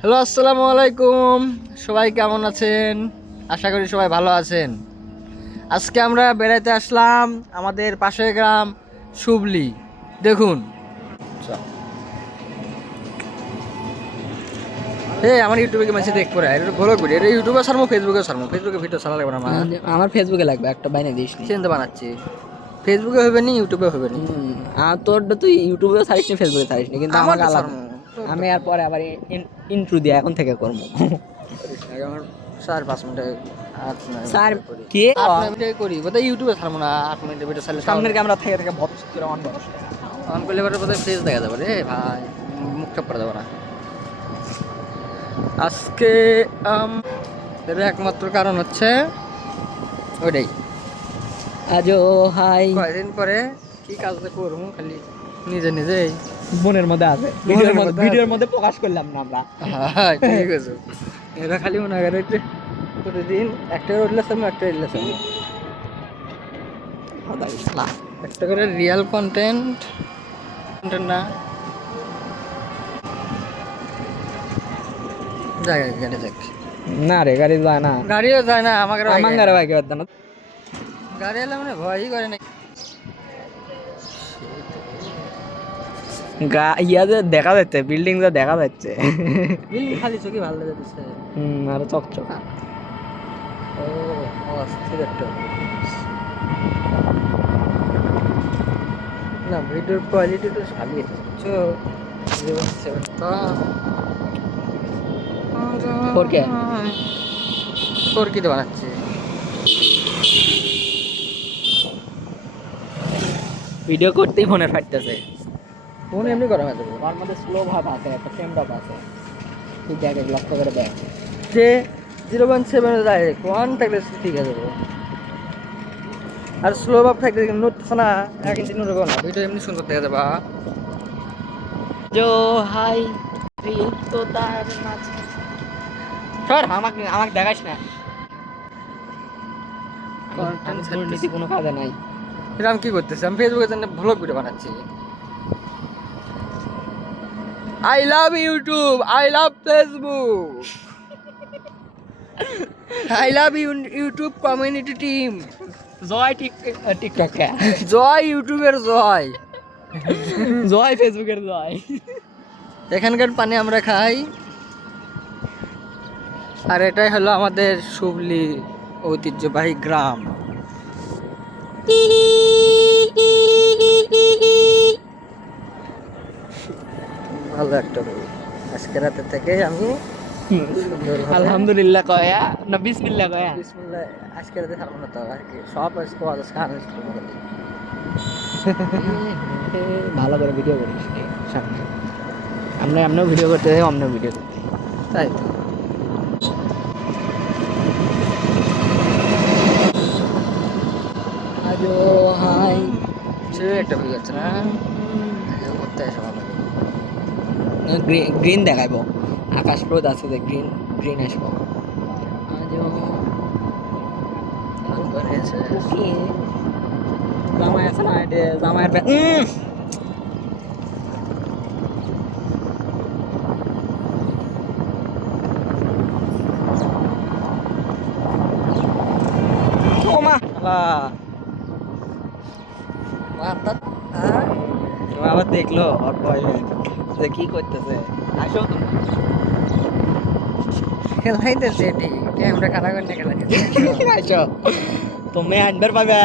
Hello, আসসালামু আলাইকুম। সবাই কেমন আছেন? আশা করি সবাই ভালো আছেন। আজকে আমরা বেড়াইতে আসলাম আমাদের পাশের গ্রাম শুবলি। দেখুন, আমার ইউটিউবে কি মাসে দেখ পড়ে এটা ফলো করি। এটা ইউটিউবে সারমো, ফেসবুকে ভিডিও ছাড়া লাগবে না। আমার ফেসবুকে লাগবে, একটা বাইনে দিস নি। চিন্তা বানাচ্ছি, ফেসবুকে হবে নি, ইউটিউবে হবে নি। আর তোরটা তুই ইউটিউবে ছাড়িস নি, ফেসবুকে ছাড়িস নি, কিন্তু আমাকে আলাদা। ছাড়মু। আমি আর পরে আবার ইন্ট্রো দিয়ে এখন থেকে করবো। আমার 4-5 মিনিটে স্যার কি 8 মিনিটে করি বোধহয়। ইউটিউবে ছাড়বো না, 8 মিনিটের ভিডিও ছাড়লে সামনের ক্যামেরা থেকে থেকে ভৎস করে অন করস। অন করলে পরে বোধহয় ফেস দেখা যাবে রে ভাই, মুখটা পড়ে যাবে না। আজকে এর একমাত্র কারণ হচ্ছে ওইটাই, আজো হাই কয়দিন পরে কি কাজ করবো খালি নিজে নিজেই মনের মধ্যে আছে, ভিডিওর মধ্যে প্রকাশ করলাম না আমরা। হ্যাঁ ঠিক আছে। এরা খালি মনে করে প্রতিদিন একটা উঠলে সামনে, একটা উঠলে সামনে, একটা করে রিয়েল কন্টেন্ট না। যাক গাড়ি যাক, না রে, গাড়ি যায় না, গাড়িও যায় না আমাকে। আমাঙ্গারে ভাই কেউ না, গাড়ি এলে মানে ভয়ই করে না। ইয়া যে দেখা যাচ্ছে, বিল্ডিং যে দেখা যাচ্ছে, বিল্ডিং খালি চোখে ভালো লেগে দিচ্ছে। আর চকচক। ও অস্থির একটা না। ভিডিওর কোয়ালিটি তো ভালো এসেছে। 4K তো বানাচ্ছি। ভিডিও করতেই ফোনের ফাটতেছে। ফোন এমনি করা হয়ে যাবে। তার মধ্যে স্লো ভাব আছে, একটা ফ্রেম ড্রপ আছে। তুই দেখ, লক্ষ্য করে দেখ। যে 0.7 ডাইরেক্ট 1 থাকলে ঠিক আছে bro। আর স্লো ভাব থাকলে নড়তেছে না, 1 ইঞ্চি নড়বে না, ভিডিও এমনি সুন্দর দেখা যাবে। জো হাই তো তার মাঝে সর, আমাকে আমাকে দেখাস না। কন্টেন্ট দুর্নীতি কোনো কাজে নাই। এটা আমি কি করতেছি? আমি ফেসবুকের জন্য ব্লগ ভিডিও বানাচ্ছি। I love YouTube, I love Facebook, I love YouTube community team. জয় টিকটক, জয় ইউটিউবের জয়, জয় ফেসবুকের জয়। এখানকার পানি আমরা খাই। আর এটাই হলো আমাদের শুবলি ঐতিহ্যবাহী গ্রাম। ভালো একটা আজকে রাতে থেকে আমি আলহামদুলিল্লাহ কয়া না বিসমিল্লাহ কয়া? বিসমিল্লাহ। আজকে রাতে ছাড়বো না তো আর কি, সব আজকে খান। ভালো করে ভিডিও করিস সামনে। আমরাও ভিডিও করতে যাই, আমরাও ভিডিও করতে। তাই তো। আজো হাই সে একটা ভিডিও যাচ্ছে না, করতে আসে ভালো। গ্রিন দেখাইবো, আকাশ রোদ আছে যে গ্রিন গ্রিন আসবো। জামাই আছে না, এটা জামাইয়ের আবার দেখলো যে কি করতেছে। আসো খেলাইতেছে ঠিক, ক্যামেরা খারাপ করে খেলাইতেছে। আসো, তুমি আনবার পাবে।